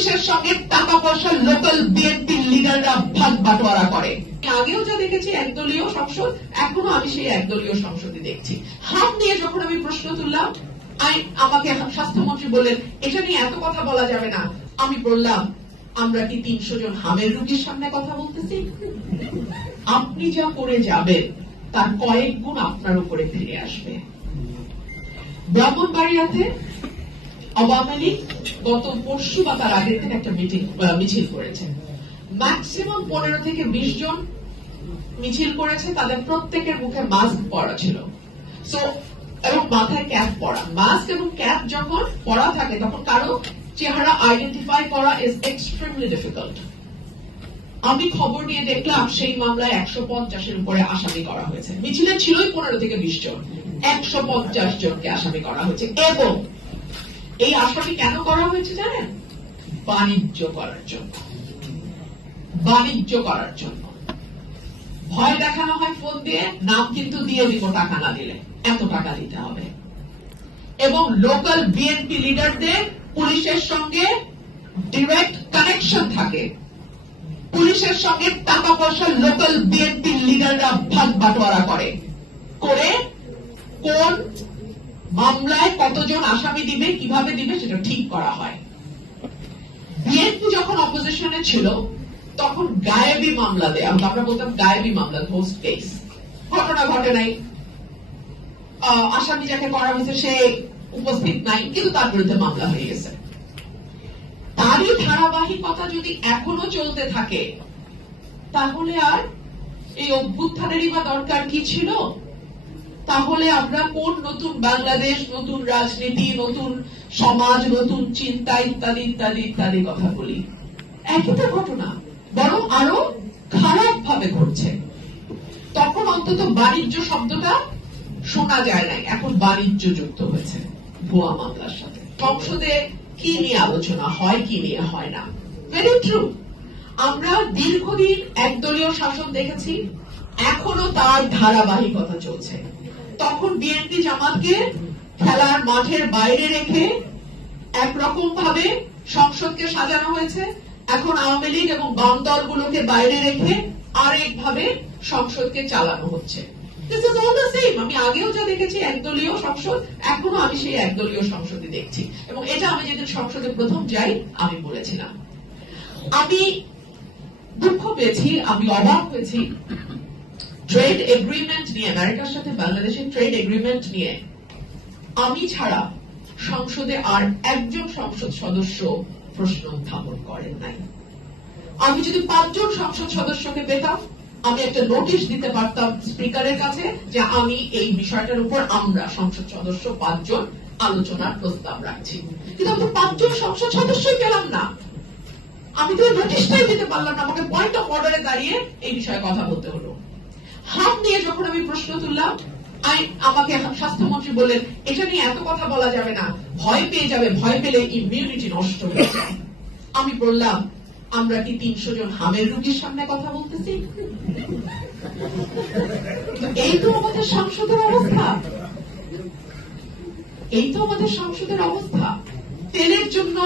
পুলিশের সঙ্গে টাকা পয়সা লোকাল বিএনপি লিডাররা ভাগ বাটোয়ারা করে। আগেও যা দেখেছি একদলীয় সংসদ, এখনো আমি সেই একদলীয় সংসদে দেখছি। হাত নিয়ে যখন আমি প্রশ্ন তুললাম, আমাকে স্বাস্থ্যমন্ত্রী বললেন এটা নিয়ে এত কথা বলা যাবে না। আমি বললাম আমরা কি 300 জন হামের রোগীর সামনে কথা বলতেছি? আপনি যা করে যাবেন তার কয়েক গুণ আপনার উপরে ফিরে আসবে। ব্রাহ্মণবাড়িয়াতে আওয়ামী লীগ গত পরশু বা তার আগের দিন একটা মিছিল করেছে। ম্যাক্সিমাম 15 থেকে 20 জন মিছিল করেছে। তাদের প্রত্যেকের মুখে মাস্ক পরা ছিল, এবং মাথায় ক্যাপ পরা। মাস্ক এবং ক্যাপ যখন পরা থাকে তখন কারো চেহারা আইডেন্টিফাই করা ইজ এক্সট্রিমলি ডিফিকাল্ট। আমি খবর নিয়ে দেখলাম সেই মামলায় 150-এর উপরে আসামি করা হয়েছে। মিছিলে ছিলই 15 থেকে 20 জন, 150 জনকে আসামি করা হয়েছে। এবং এই আসামি কেন করা হয়েছে জানেন? বাণিজ্য করার জন্য। বাণিজ্য করার জন্য ভয় দেখানো হয় ফোন দিয়ে, নাম কিন্তু দিয়ে দিব টাকা না দিলে, এত টাকা দিতে হবে। এবং লোকাল বিএনপি লিডারদের পুলিশের সঙ্গে ডিরেক্ট কানেকশন থাকে। পুলিশের সঙ্গে টাকা পয়সা লোকাল বিএনপি লিডাররা ভাগ বাটোয়ারা করে কোন মামলায় কতজন আসামি দিবে, কিভাবে দিবে সেটা ঠিক করা হয়। বিএনপি যখন অপোজিশনে ছিল তখন গায়েবী মামলা দেয়, আমরা বলতাম গায়েবী মামলা, ঘোস্ট কেস। ঘটনা ঘটে নাই, আসামি যাকে করা হয়েছে সে উপস্থিত নাই, কিন্তু তার বিরুদ্ধে মামলা হয়ে গেছে। তারই ধারাবাহিকতা যদি এখনো চলতে থাকে তাহলে আর এই অভ্যুত্থানেরই বা দরকার কি ছিল? তাহলে আমরা কোন নতুন বাংলাদেশ, নতুন রাজনীতি, নতুন সমাজ, নতুন চিন্তা ইত্যাদি ইত্যাদি ইত্যাদি কথা বলি? একই তো ঘটনা, বরং আরো খারাপ ভাবে ঘটছে। তখন অন্তত বাণিজ্য শব্দটা শোনা যায় নাই, এখন বাণিজ্য যুক্ত হয়েছে ভুয়া মামলার সাথে। সংসদে কি নিয়ে আলোচনা হয়, কি নিয়ে হয় না, ভেরি ট্রু। আমরা দীর্ঘদিন একদলীয় শাসন দেখেছি, এখনো তার ধারাবাহিকতা চলছে। তখন বিএনপি জামাতকে খেলার মাঠের বাইরে রেখে একরকম ভাবে সংসদকে সাজানো হয়েছে, এখন আওয়ামী লীগ এবং বাম দলগুলোকে বাইরে রেখে আরেকভাবে সংসদকে চালানো হচ্ছে। This is all the same. আমি আগেও যা দেখেছি একদলীয় সংসদ, এখনো আমি সেই একদলীয় সংসদে দেখছি। এবং এটা আমি যেদিন সংসদে প্রথম যাই আমি বলেছিলাম। আমি দুঃখ পেয়েছি, আমি অবাক হয়েছি ট্রেড এগ্রিমেন্ট নিয়ে, আমেরিকার সাথে বাংলাদেশের ট্রেড এগ্রিমেন্ট নিয়ে আমি ছাড়া সংসদে আর একজন সংসদ সদস্য প্রশ্ন উত্থাপন করেন নাই। আমি যদি 5 জন সংসদ সদস্যকে পেতাম আমি একটা নোটিশ দিতে পারতাম স্পিকারের কাছে যে আমি এই বিষয়টার উপর আমরা সংসদ সদস্য 5 জন আলোচনার প্রস্তাব রাখছি। কিন্তু আমি 5 জন সংসদ সদস্যই পেলাম না। আমি তো নোটিশটাই দিতে পারলাম না, আমাকে পয়েন্ট অফ অর্ডারে দাঁড়িয়ে এই বিষয়ে কথা বলতে হলো। হাত নিয়ে যখন আমি প্রশ্ন তুললাম, আমাকে স্বাস্থ্যমন্ত্রী বললেন এটা নিয়ে এত কথা বলা যাবে না, ভয় পেয়ে যাবে, ভয় পেলে ইমিউনিটি নষ্ট হয়ে যায়। আমি বললাম আমরা কি 300 জন হামের রোগীর সামনে কথা বলতেছি? এই তো আমাদের সংসদের অবস্থা, এই তো আমাদের সংসদের অবস্থা। তেলের জন্য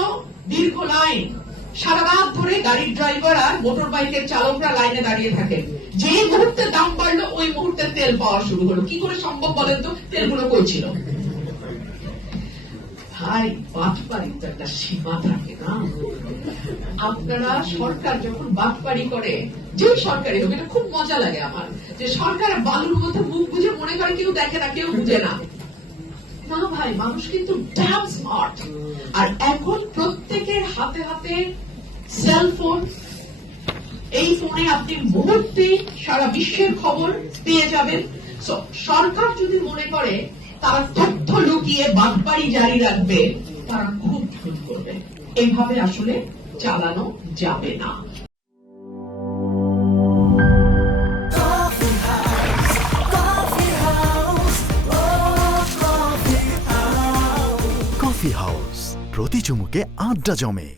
দীর্ঘ লাইন, সারা রাত ধরে গাড়ির ড্রাইভার আর মোটর বাইকের চালকরা লাইনে দাঁড়িয়ে থাকেন। যে মুহূর্তে দাম বাড়লো ওই মুহূর্তে তেল পাওয়া শুরু হলো। কি করে সম্ভব বলেন তো? তেলগুলো কই ছিল? ভাই, বাটপাড়ি তো একটা সীমা থাকে না? আপনারা সরকার যখন বাটপাড়ি করে, যে সরকারি হোক, এটা খুব মজা লাগে আমার, যে সরকার বালুর মধ্যে মুখ বুঝে মনে করে কেউ দেখে না, কেউ বুঝে না। না ভাই, মানুষ কিন্তু ড্যাম স্মার্ট। আর এখন প্রত্যেকের হাতে হাতে সেলফোন, এই ফোনে আপনি মুহূর্তে সারা বিশ্বের খবর পেয়ে যাবেন। সরকার যদি মনে করে তারা তথ্য লুকিয়ে বাটপাড়ি জারি রাখবে, তারা খুব ভুল করবে। এইভাবে আসলে চালানো যাবে না। কফি হাউস, প্রতি চুমুকে আড্ডা জমে।